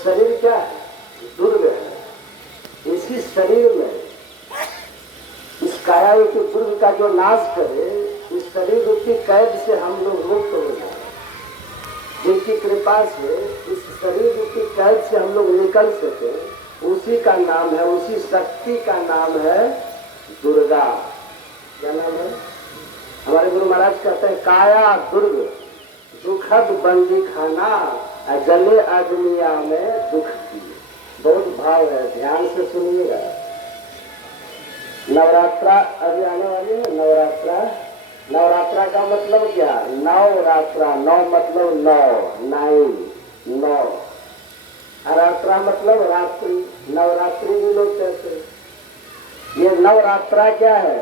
शरीर क्या है? दुर्ग है। इसी शरीर में इस काया रूपी दुर्ग का जो नाश करे, इस शरीर रूपी कैद से हम लोग मुक्त हो जाए। जिनकी कृपा से इस शरीर रूपी कैद से हम लोग निकल सके, उसी का नाम है, उसी शक्ति का नाम है दुर्गा। क्या नाम है? हमारे गुरु महाराज कहते हैं काया दुर्ग दुखद बंदी खाना, जले अग्निया में दुख की। बहुत भाव है, ध्यान से सुनिएगा। नवरात्रा अभी आने वाली है। नवरात्रा का मतलब क्या? नवरात्रा, नौ मतलब नौ, नाइन, नौ। रात्रा मतलब रात्रि, नवरात्रि भी लोग कहते हैं। ये नवरात्रा क्या है?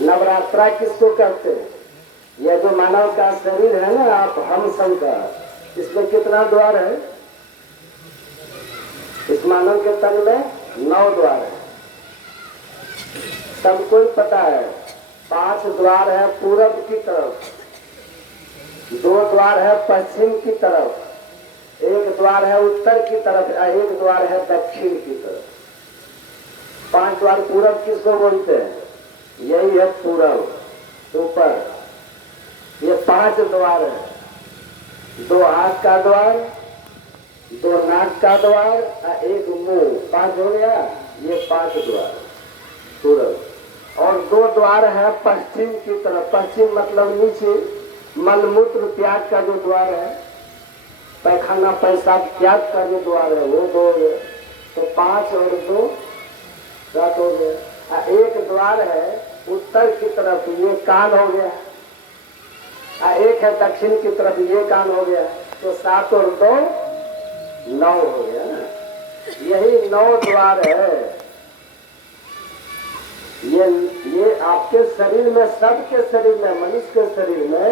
नवरात्रा किसको कहते हैं? यह जो मानव का शरीर है ना, आप हम शंकर, इसमें कितना द्वार है? इस मानव के तन में 9 द्वार है। सबको ही पता है। 5 द्वार है पूरब की तरफ, 2 द्वार है पश्चिम की तरफ, 1 द्वार है उत्तर की तरफ, 1 द्वार है दक्षिण की तरफ। 5 द्वार पूरब किसको बोलते हैं? यही है पूरब ऊपर। ये 5 द्वार है। 2 आंख का द्वार, 2 नाक का द्वार, 1 मुंह, 5 हो गया। ये 5 द्वार पूरब। और 2 द्वार है पश्चिम की तरफ। पश्चिम मतलब नीचे, मलमूत्र त्याग का जो द्वार है, पैखाना पेशाब त्याग का जो द्वार है, वो 2 हो गए। तो 5 और 2 7 हो गए। 1 द्वार है उत्तर की तरफ, ये कान हो गया। 1 है दक्षिण की तरफ, ये कान हो गया। तो 7 और 2 9 हो गया ना। यही 9 द्वार है। ये आपके शरीर में, सबके शरीर में, मनुष्य के शरीर में,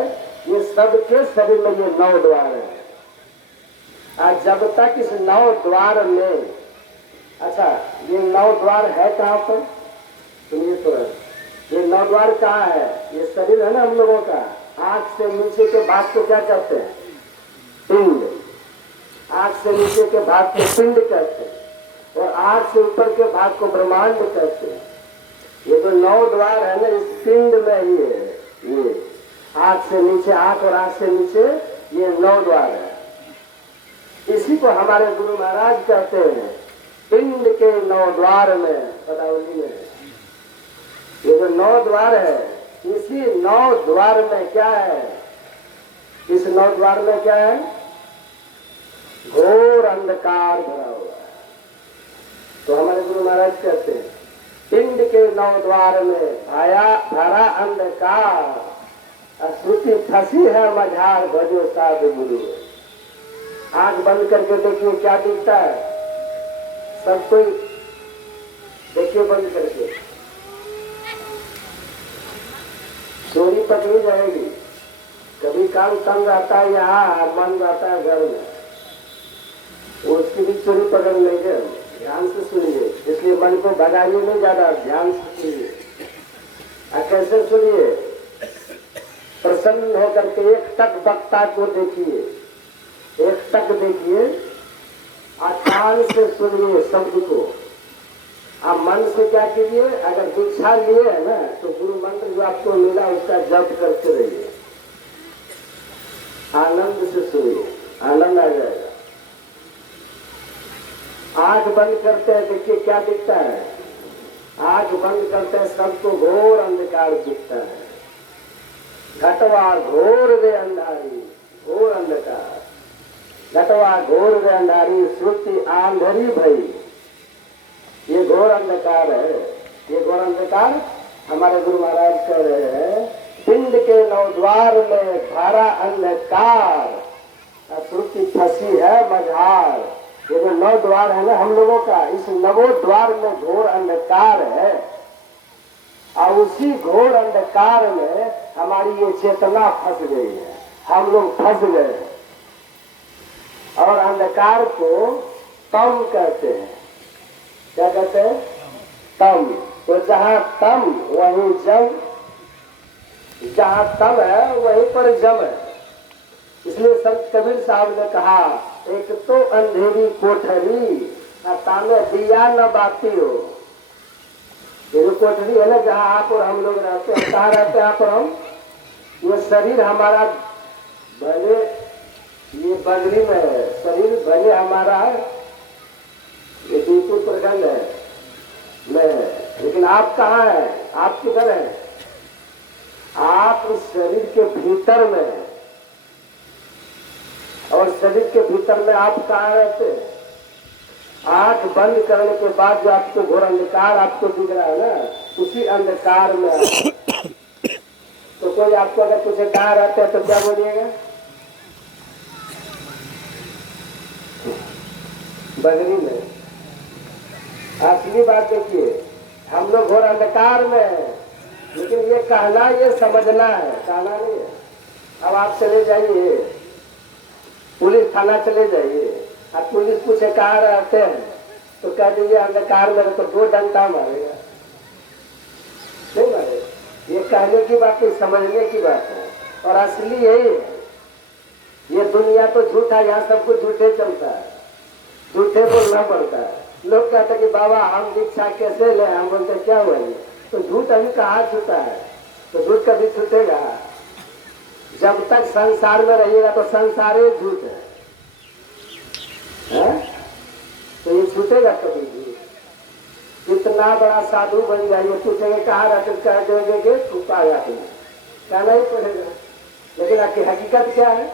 ये सबके शरीर में ये 9 द्वार है। आज जब तक इस 9 द्वार में, अच्छा ये 9 द्वार है कहाँ पर? सुनिए तो, ये 9 द्वार कहाँ है? ये शरीर है ना हम लोगों का। आंख से नीचे के भाग को क्या कहते हैं? पिंड। आंख से नीचे के भाग को पिंड कहते हैं, और आंख से ऊपर के भाग को ब्रह्मांड कहते हैं। ये जो 9 द्वार है ना, इस पिंड में ही है। ये आंख से नीचे, आंख और आंख से नीचे ये 9 द्वार है। इसी को हमारे गुरु महाराज कहते हैं पिंड के 9 द्वार में, पदावली में। ये जो 9 द्वार है, इसी 9 द्वार में क्या है? इस 9 द्वार में क्या है? घोर अंधकार भरा हुआ है। तो हमारे गुरु महाराज कहते हैं पिंड के 9 द्वार में भरा अंधकार, श्रुति फंसी है मझार, भजो साधु गुरु। आंख बंद करके देखिए क्या दिखता है। सब कोई देखिए बंद करके, चोरी पकड़ी जाएगी। कभी काम तंग आता है यहाँ, मन जाता है घर में, उसकी भी चोरी पकड़ लेंगे। ध्यान से सुनिए, इसलिए मन को भगाइए नहीं ज्यादा, ध्यान से सुनिए। कैसे सुनिए? प्रसन्न होकर के एक टक वक्ता को देखिए, एक टक देखिए, कान से सुनिए शब्द को। आप मन से क्या कीजिए? अगर दीक्षा लिए है ना, तो गुरु मंत्र जो आपको मिला उसका जप करते रहिए। आनंद से सुनिए, आनंद आ जाएगा। आंख बंद करते हैं, देखिए क्या दिखता है। आंख बंद करते हैं, सबको घोर अंधकार दिखता है। घटवा घोर वे अंधारी, घोर अंधकार। घटवा घोर वे अंधारी, श्रुति आंधरी भई। ये घोर अंधकार है। ये घोर अंधकार हमारे गुरु महाराज कह रहे हैं पिंड के 9 द्वार में भरा अंधकार, श्रुति फंसी है मझार। ये जो 9 द्वार है ना हम लोगों का, इस 9 द्वार में घोर अंधकार है। और उसी घोर अंधकार में हमारी ये चेतना फंस गई है। हम लोग फंस गए। और अंधकार को तम कहते हैं। क्या कहते हैं? तम। तो जहाँ तम वहीं जम, जहाँ तम है वहीं पर जम है। इस इसलिए संत कबीर साहब ने कहा, एक तो अंधेरी कोठरी ताने दिया न बाती हो। ये जो कोठरी है ना, जहाँ आप और हम लोग रहते हैं, कहाँ रहते हैं आप और हम? ये शरीर हमारा भले ये बगली में है, शरीर भले हमारा है, ये दीपुर प्रखंड है में, लेकिन आप कहाँ हैं? आप किधर हैं? आप इस शरीर के भीतर में हैं। और शरीर के भीतर में आप कहाँ रहते हैं? आंख बंद करने के बाद जो आपको घोर अंधकार आपको दिख रहा है ना, उसी अंधकार में तो कोई आपको अगर पूछे कहाँ रहते हैं तो क्या बोलिएगा? बगली में। असली बात देखिए, हम लोग घोर अंधकार में हैं, लेकिन ये कहना, ये समझना है, कहना नहीं है। अब आप चले जाइए पुलिस थाना, चले जाइए, अब पुलिस पूछे कहाँ रहते हैं तो कह दीजिए अंधकार में, तो 2 डंडा मारेगा, नहीं मारेगा। ये कहने की बात नहीं, समझने की बात है। और असली यही है। ये दुनिया तो झूठा, यहाँ सब कुछ झूठे चलता है, झूठे बोलना पड़ता है। लोग कहते हैं कि बाबा हम दीक्षा कैसे ले, हम बोलते क्या हुआ ये, तो झूठ अभी कहाँ छूटा है, तो झूठ कभी छूटेगा? जब तक संसार में रहिएगा तो संसार ही झूठ है, तो ये छूटेगा कभी भी? कितना बड़ा साधु बन जाइए, पूछेंगे कहाँ रहते, कह देंगे छुपा जाते हैं, कहना ही पड़ेगा। लेकिन हकीकत क्या है?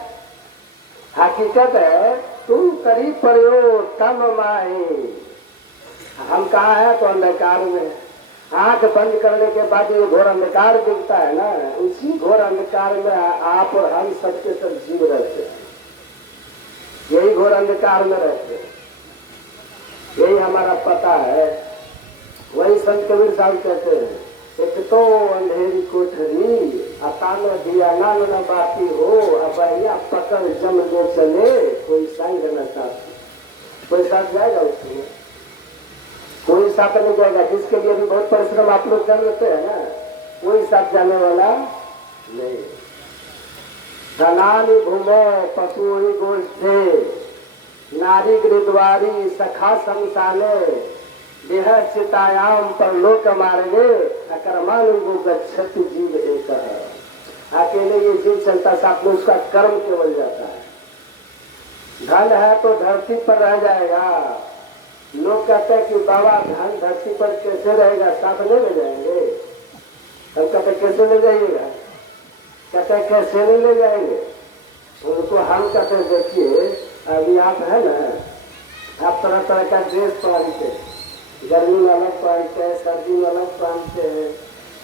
हकीकत है तुम करी प्रयोग तम माहे। हम कहाँ है? तो अंधकार में। आंख बंद करने के बाद ये घोर अंधकार दिखता है ना, उसी घोर अंधकार में आप और हम सबके सब जीव रहते हैं। यही घोर अंधकार में रहते हैं, यही हमारा पता है। वही संत कबीर साहब कहते हैं, एक तो अंधेरी कोठरी अतान दिया नान न बाती हो, अब पकड़ जम ले चले, कोई संग न साथ। कोई साथ जाएगा उसमें? कोई साथ नहीं जाएगा। जिसके लिए भी बहुत परिश्रम आप लोग कर लेते हैं ना, कोई साथ जाने वाला नहीं। धनानी भूमो पशुरी गोष्ठे नारी गिरद्वारी सखा शमशाने देह चितायाम पर लोक मार्गे अकर्मानुगो गच्छति जीव एक। अकेले ये जीव चलता, साथ में उसका कर्म केवल जाता है। धन है तो धरती पर रह जाएगा। लोग कहते हैं कि बाबा धन धरती पर कैसे रहेगा, साथ नहीं ले जाएंगे? हम कहते कैसे ले जाइएगा? कहते हैं कैसे नहीं ले जाएंगे? उनको हम कहते हैं देखिए अभी आप है ना, आप तरह तरह का ड्रेस पहनते हैं, गर्मी में अलग पहनते हैं, सर्दी में अलग पहनते हैं,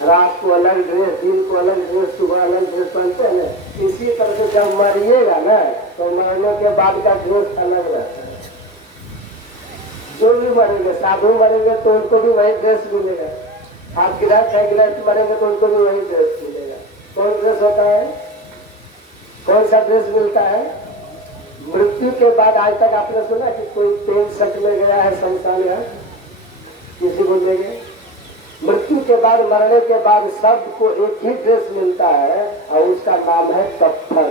रात को अलग ड्रेस, दिन को अलग ड्रेस, सुबह अलग ड्रेस पहनते हैं ना। इसी तरह से जब मरिएगा ना तो मरने के बाद का ड्रेस अलग रहता है। जो भी मरेंगे, साधु मरेंगे तो उनको भी वही ड्रेस मिलेगा। आप गिरहस्थ मरेंगे तो उनको भी वही ड्रेस मिलेगा। कौन ड्रेस होता है? कौन सा ड्रेस मिलता है? मृत्यु के बाद आज तक आपने सुना कि कोई पेंट शर्ट में गया है शमशान है? किसी को देंगे? मृत्यु के बाद, मरने के बाद सबको एक ही ड्रेस मिलता है और उसका नाम है कफन।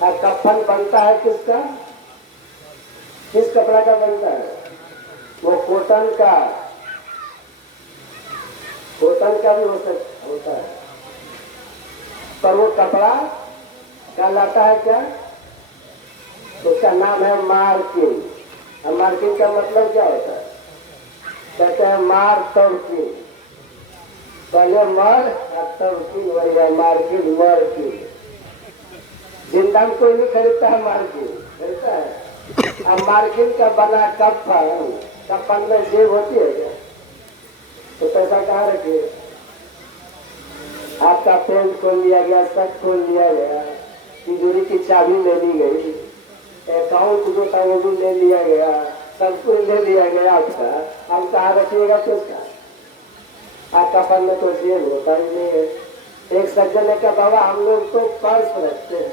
और कफन बनता है किसका? किस कपड़ा का बनता है? वो कॉटन का। कॉटन का भी होता है, पर वो कपड़ा कहलाता है क्या? उसका नाम है मार्किन। और मार्किन का मतलब क्या होता है? कहते हैं मार तोड़किन। पहले मर और तोड़किन बढ़िया, मार्किन मार्किन। जिंदा में कोई नहीं खरीदता है, मार्किन खरीदता है। अब मार्किन का बना कफन, कफन में जेब होती है क्या? तो पैसा कहाँ रखिए? आपका पेंट खोल लिया गया, शर्ट खोल लिया गया, तिजोरी की चाबी ले ली गई, अकाउंट जो था वो भी ले लिया गया, सब कुछ ले लिया गया आपका। हम कहाँ रखिएगा किसका? कफन में तो जेब होता ही नहीं है। एक सज्जन ने कहा बाबा हम लोग तो पर्स रखते हैं।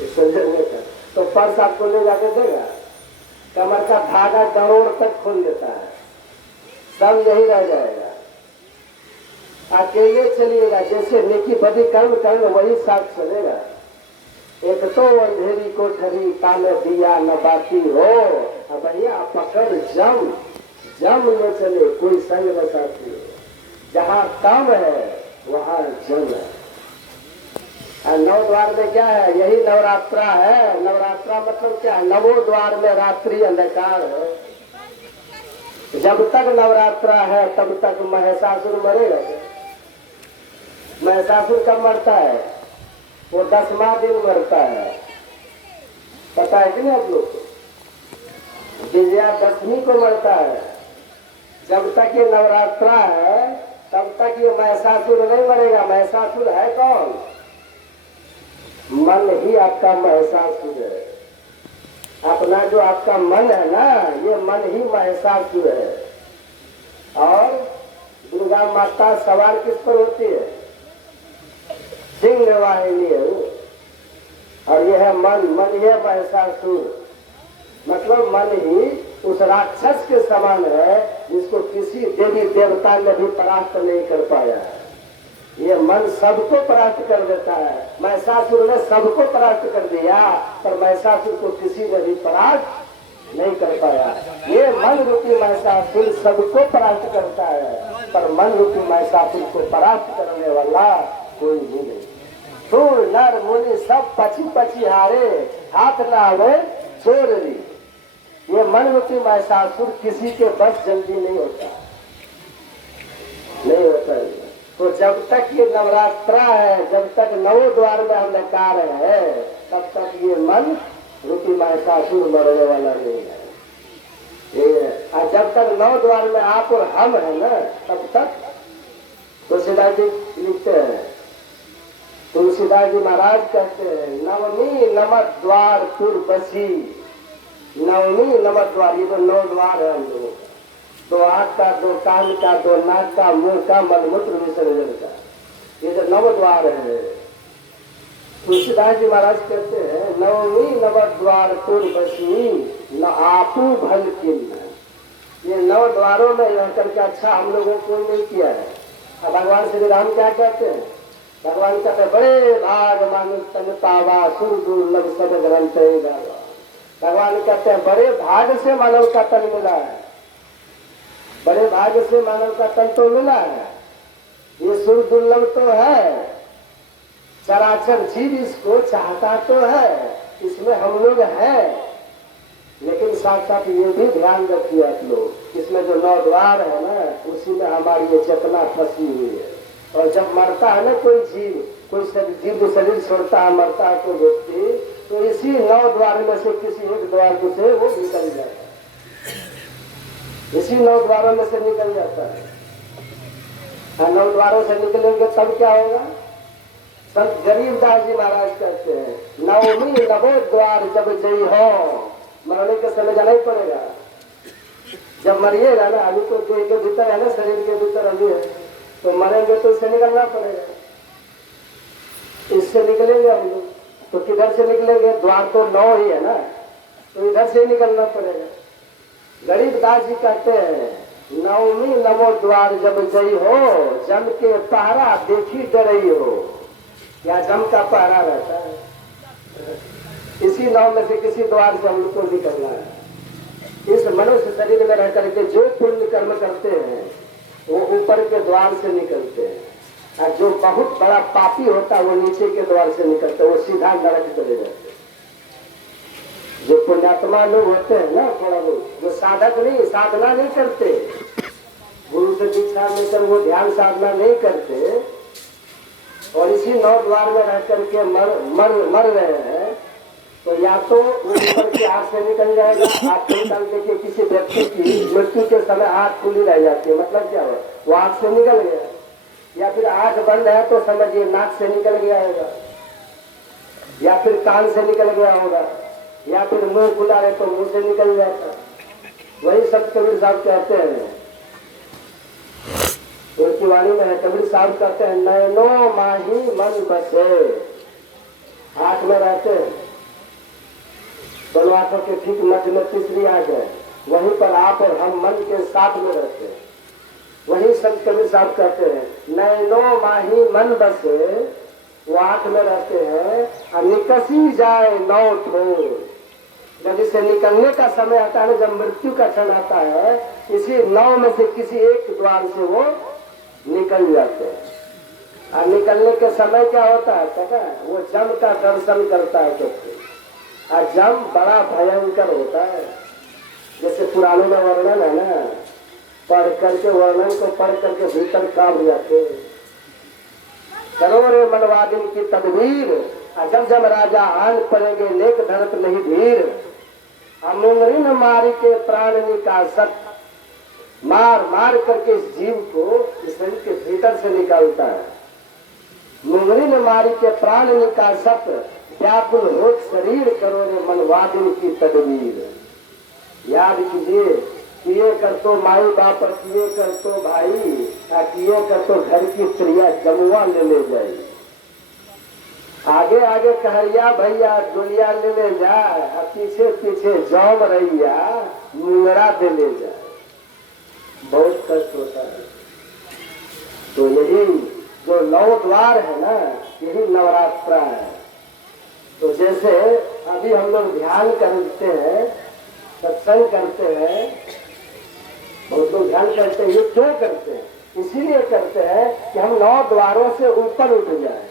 एक सज्जन ने कहा तो पर्स आपको ले जाके देगा? कमर का धागा दरोड़ तक खोल देता है, सब यही रह जाएगा। अकेले चलिएगा, जैसे नेकी बदी कर्म कर्म वही साथ चलेगा। तो अंधेरी कोठरी ताले दिया न बाती हो। अब भैया पकड़ जम जम न चले कोई संग न साथी हो। जहाँ काम है वहाँ जम है। नौ द्वार में क्या है? यही नवरात्रा है। नवरात्रा मतलब क्या है? नवो द्वार में रात्रि अंधकार है। जब तक नवरात्रा है तब तक महिषासुर मरेगा। महिषासुर कब मरता है? वो 10वां दिन मरता है। पता है कि नहीं आप लोग को? विजयादशमी को मरता है। जब तक ये नवरात्रा है तब तक ये महिषासुर नहीं मरेगा। महिषासुर है कौन? मन ही आपका महिषासुर है। अपना जो आपका मन है ना, ये मन ही महिषासुर है। और दुर्गा माता सवार किस पर होती है? सिंह वाहिनी है। और यह है मन, मन ही है महिषासुर। मतलब मन ही उस राक्षस के समान है जिसको किसी देवी देवता ने भी परास्त नहीं कर पाया है। ये मन सबको परास्त कर देता है। महिषासुर ने सबको परास्त कर दिया, पर महिषासुर को किसी ने भी परास्त नहीं कर पाया। ये मन रूपी महिषासुर सबको परास्त करता है, पर मन रूपी महिषासुर को परास्त करने वाला कोई भी नहीं। सूर नर मुनि सब पची पची हारे, हाथ न आवे चोरी। ये मन रूपी महिषासुर किसी के बस जल्दी नहीं होता, नहीं होता। तो जब तक ये नवरात्रा है, जब तक नौ द्वार में अंधकार है, तब तक ये मन रूपी महिषासुर मरने वाला नहीं है। और जब तक नौ द्वार में आप और हम है ना, तब तक तुलसीदास जी लिखते हैं, तुलसीदास जी महाराज कहते हैं, नवमी नमक द्वार पुर बसी। नवमी नमक द्वार, ये तो 9 द्वार है हम लोगों का। 2 आँख का, 2 कान का, 2 नाक का, मुंह का, मलमूत्र विसर्जन का, ये जो 9 द्वार है। तुलसीदास जी महाराज कहते हैं, नवमी नमक द्वार पुर बसी न आपू भल किन्न। ये 9 द्वारों में रह करके अच्छा हम लोगों को नहीं किया है। अब भगवान श्री राम क्या कहते हैं? भगवान कहते हैं, बड़े भाग मानुष तन पावा सुर दुर्लभ सब ग्रंथ गावा। भगवान कहते हैं, बड़े भाग से मानव का तन मिला है। बड़े भाग से मानव का तन तो मिला है। ये सुर दुर्लभ तो है, चराचर जीव इसको चाहता तो है, इसमें हम लोग हैं। लेकिन साथ साथ ये भी ध्यान रखिए आप लोग, इसमें जो 9 द्वार है ना, उसी में हमारी ये चेतना फंसी हुई है। और जब मरता है ना कोई जीव, कोई जीव शरीर छोड़ता है, मरता है कोई व्यक्ति, तो इसी 9 द्वार में से किसी एक द्वार से वो निकल जाता है। इसी 9 द्वारों में से निकल जाता है। 9 द्वारों से निकलेंगे तब क्या होगा? संत गरीबदास जी महाराज कहते हैं, नवमी नवो द्वार जब जई हो। मरने के समय जाना ही पड़ेगा। जब मरिएगा ना, अभी तो देह के भीतर है ना, शरीर के भीतर अभी है, तो मरेंगे तो इससे निकलना पड़ेगा। इससे निकलेंगे हम लोग, तो किधर से निकलेंगे? द्वार तो 9 ही है ना, तो इधर से ही निकलना पड़ेगा। गरीबदास जी कहते हैं, नवमी नवो द्वार जब जई हो, जम के पहरा देखी डरई हो। या जम का पहरा रहता है, इसी 9 में से किसी द्वार से हम लोग को निकलना है। इस मनुष्य शरीर में रह करके जो पुण्य कर्म करते हैं वो ऊपर के द्वार से निकलते हैं, और जो बहुत बड़ा पापी होता है वो नीचे के द्वार से निकलते हैं, वो सीधा नरक चले जाते हैं। जो पुण्यात्मा लोग होते हैं ना, थोड़ा बहुत जो साधक नहीं, साधना नहीं करते, गुरु से दीक्षा लेकर वो ध्यान साधना नहीं करते, और इसी 9 द्वार में रह करके मर रहे हैं, तो या तो वो ऊपर की आँख से निकल जाएगा। आँख निकाल देखिए, किसी व्यक्ति की मृत्यु के समय आँख खुली रह जाती है, मतलब क्या हुआ? वो आँख से निकल गया। या फिर आँख बंद है तो समझिए नाक से निकल गया होगा, या फिर कान से निकल गया होगा, या फिर मुंह खुला है तो मुंह से निकल जाता। वही सब कबीर साहब कहते हैं, उनकी वाणी में है, कबीर साहब कहते हैं, नैनो माही मन बसे। आँख में रहते हैं, दोनों आंखों के ठीक मध्य में तीसरी आंख है, वहीं पर आप और हम मन के साथ में रहते हैं। वही संत कबीर साहब कहते हैं, नैनो माही मन बसे। वो आंख में रहते हैं, और निकसी जाए नौ ठोर। जब इसे निकलने का समय आता है, जब मृत्यु का क्षण आता है, इसी 9 में से किसी एक द्वार से वो निकल जाते हैं। और निकलने के समय क्या होता है पता है? वो जम का दर्शन करता है सबको। और जम बड़ा भयंकर होता है, जैसे पुराणों में वर्णन है ना, पढ़ करके वर्णन को पढ़ करके भीतर कांप जाते। करो रे मनवादिन की तदबीर, जब जब राजा आन पड़ेंगे लेख धरत नहीं धीर। मुंगरी न मारी के प्राण निकासत, मार मार करके इस जीव को इस शरीर के भीतर से निकालता है। मुंगरी न मारी के प्राण निकासत, व्याकुल होत शरीर करो रे मनवादिन की तदबीर। याद कीजिए, किए कर तो माई बाप, किए कर तो भाई, किए कर तो घर की स्त्रियां जमुआ ले जाए। आगे आगे कहरिया भैया डोलिया ले जाए, पीछे पीछे जौम रैया मुंगरा दे ले जाए। बहुत कष्ट होता है। तो यही जो 9 द्वार है ना, यही नवरात्रा है। तो जैसे अभी हम लोग ध्यान करते हैं, सत्संग करते हैं, बहुत लोग ध्यान करते हैं। ये क्यों करते हैं? इसीलिए करते हैं कि हम 9 द्वारों से ऊपर उठ जाए।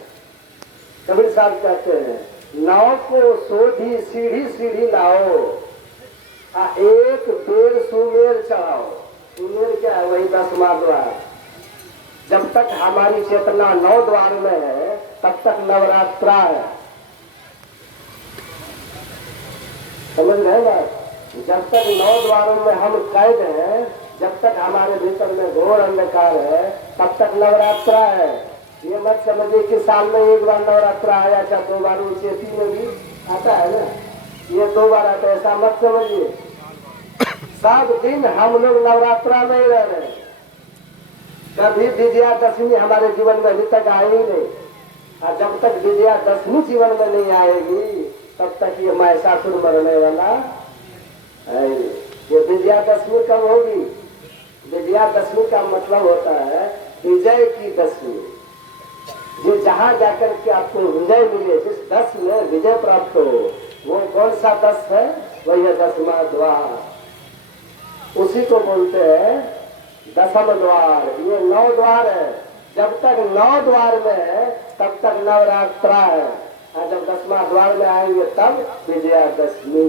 कबीर साहब कहते हैं, नाव को सोधी सीढ़ी सीढ़ी लाओ, एक बेर सुमेर चढ़ाओ। सुमेर क्या है? वही 10वां द्वार। जब तक हमारी चेतना 9 द्वार में है, तब तक नवरात्रा है। समझ रहे बात? जब तक 9 द्वारों में हम कैद हैं, जब तक हमारे भीतर में घोर अंधकार है, तब तक नवरात्रा है। ये मत समझिए कि साल में 1 बार नवरात्रा आया, चाहे 2 बार, चेती में भी आता है ना, ये 2 बार आता है, ऐसा मत समझिए। सब दिन हम लोग नवरात्रा में ही रह रहे हैं। कभी विजयादशमी हमारे जीवन में अभी तक आई ही नहीं। और जब तक विजयादशमी जीवन में नहीं आएगी, तब तक ये महिषासुर मरने वाला है। ये विजयादशमी कब होगी? विजयादशमी का मतलब होता है विजय की दशमी। जो जहां जाकर के आपको विजय मिले, जिस दस में विजय प्राप्त हो, वो कौन सा 10 है? वही है 10वां द्वार। उसी को बोलते हैं 10म द्वार। ये 9 द्वार है। जब तक 9 द्वार में है, तब तक नवरात्रा है। और जब 10वां द्वार में आएंगे, तब विजयादशमी।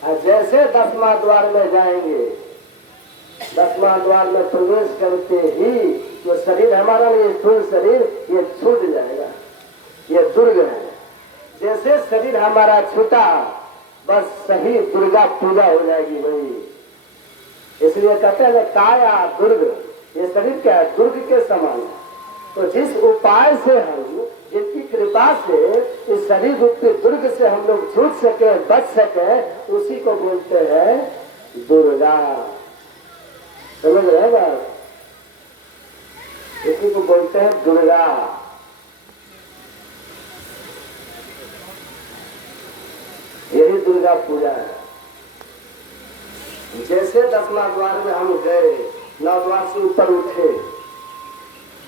और जैसे 10वां द्वार में जाएंगे, 10वां द्वार में प्रवेश करते ही जो शरीर हमारा, ये स्थूल शरीर, ये छूट जाएगा। ये दुर्ग है। जैसे शरीर हमारा छूटा, बस सही दुर्गा पूजा हो जाएगी। वही इसलिए कहते हैं काया दुर्ग। ये शरीर क्या है? दुर्ग के समान। तो जिस उपाय से हम, जिसकी कृपा से इस शरीर रूपी दुर्ग से हम लोग छूट सके, बच सके, उसी को बोलते हैं दुर्गा। समझ रहे बात? इसी को बोलते हैं दुर्गा। यही दुर्गा पूजा है। जैसे 10वां द्वार में हम गए, 9 द्वार से ऊपर उठे,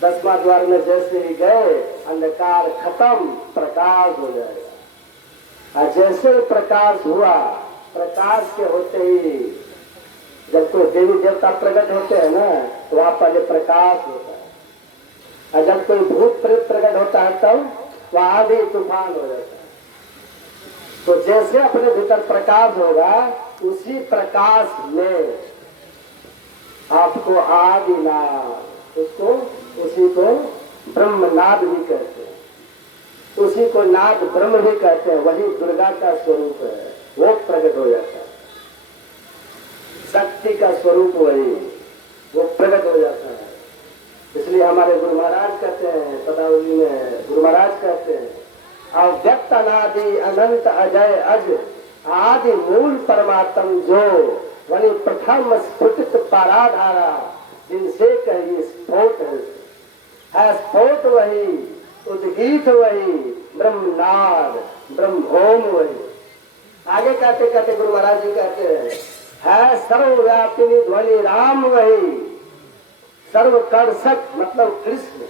10वां द्वार में जैसे ही गए, अंधकार खत्म, प्रकाश हो जाएगा। और जैसे प्रकाश हुआ, प्रकाश के होते ही जब कोई देवी देवता प्रकट होते हैं ना, तो वहां पहले प्रकाश होता है। और जब कोई भूत प्रेत प्रकट होता है, तब वहां भी तूफान हो जाता है। तो जैसे अपने भीतर प्रकाश होगा, उसी प्रकाश में आपको आदि नाद, उसको उसी को ब्रह्मनाद भी कहते हैं। उसी को नाद ब्रह्म भी कहते हैं। वही दुर्गा का स्वरूप है, वो प्रकट हो जाता है। शक्ति का स्वरूप वही, वो प्रकट हो जाता है। इसलिए हमारे गुरु महाराज कहते हैं, पदावली में गुरु महाराज कहते हैं, अव्यक्त अनादि अनंत अजय अज, आदि मूल परमात्म जो, वही प्रथम स्फुटित पाराधारा, जिनसे कहिए स्फोट है स्फोट वही, उद्गीत वही, ब्रह्मनाद ब्रह्मोम वही। आगे कहते कहते गुरु महाराज जी कहते हैं, है सर्वव्यापिनी ध्वनि राम वही, सर्वकर्षक मतलब कृष्ण,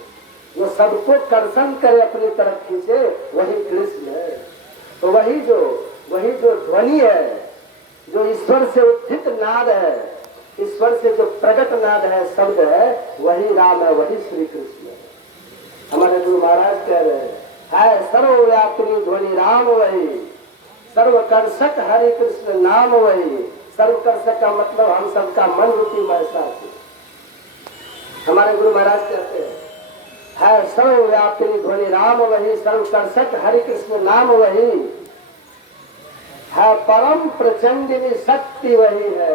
जो सबको कर्षण करे, अपनी तरफ खींचे, वही कृष्ण है। तो वही जो ध्वनि है, जो ईश्वर से उत्थित नाद है, ईश्वर से जो प्रकट नाद है, शब्द है, वही राम है, वही श्री कृष्ण है। हमारे गुरु महाराज कह रहे हैं, है सर्वव्यापिनी ध्वनि राम वही, सर्वकर्षक हरि कृष्ण नाम वही। सर्वकर्षक का मतलब हम सबका मन रूपी महसा। हमारे गुरु महाराज कहते हैं, है सर्वव्यापिनी ध्वनि राम वही, सर्वकर्षक हरि कृष्ण नाम वही, है परम प्रचंडिनी शक्ति वही है,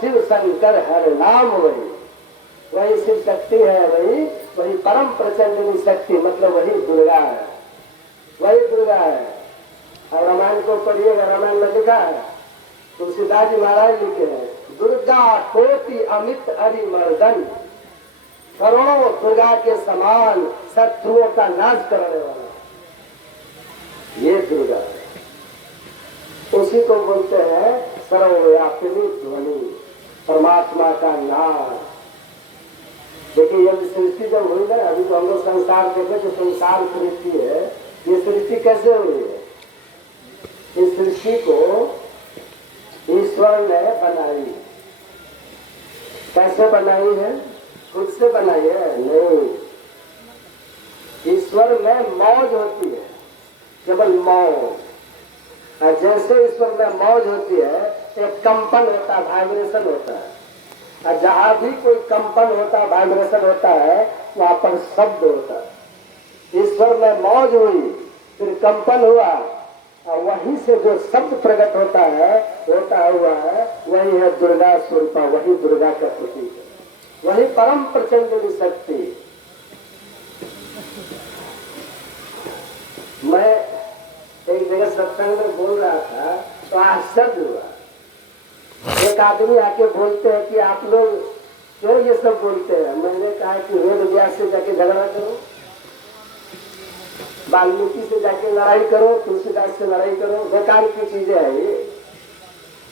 शिव शंकर हर नाम वही। वही शिव शक्ति है, वही परम प्रचंडिनी शक्ति, मतलब वही दुर्गा है, वही दुर्गा है। और रामायण को पढ़िएगा, रामायण में लिखा है, तुलसीदास जी महाराज लिखे हैं, दुर्गा कोटि अमित अरिमर्दन, करोड़ों दुर्गा के समान शत्रुओं का नाश करने वाला, ये दुर्गा है। उसी को बोलते हैं सर्वव्यापिनी ध्वनि, परमात्मा का नाम। देखिए यदि सृष्टि जब हुई ना, अभी तो हम लोग संसार देखे, जो संसार सृष्टि है, ये सृष्टि कैसे हुई है? इस सृष्टि को ईश्वर ने बनाई। कैसे बनाई है? खुद से बनाई है? नहीं, ईश्वर में मौज होती है, केवल मौज। और जैसे ईश्वर में मौज होती है, एक कंपन होता है, वाइब्रेशन होता है, और जहां भी कोई कंपन होता है, वाइब्रेशन होता है, वहां पर शब्द होता है। ईश्वर में मौज हुई, फिर कंपन हुआ, और वहीं से जो शब्द प्रकट होता हुआ है, वही है दुर्गा स्वरूपा, वही दुर्गा का प्रतीक है, वही परम प्रचंड शक्ति। मैं एक जगह सत्संग में बोल रहा था, तो आश्चर्य हुआ। एक आदमी आके बोलते हैं कि आप लोग क्यों ये सब बोलते हैं? मैंने कहा कि वेद व्यास से जाके झगड़ा करो, वाल्मीकि से जाके लड़ाई करो, तुलसीदास से लड़ाई करो, बेकार की चीजें है ये।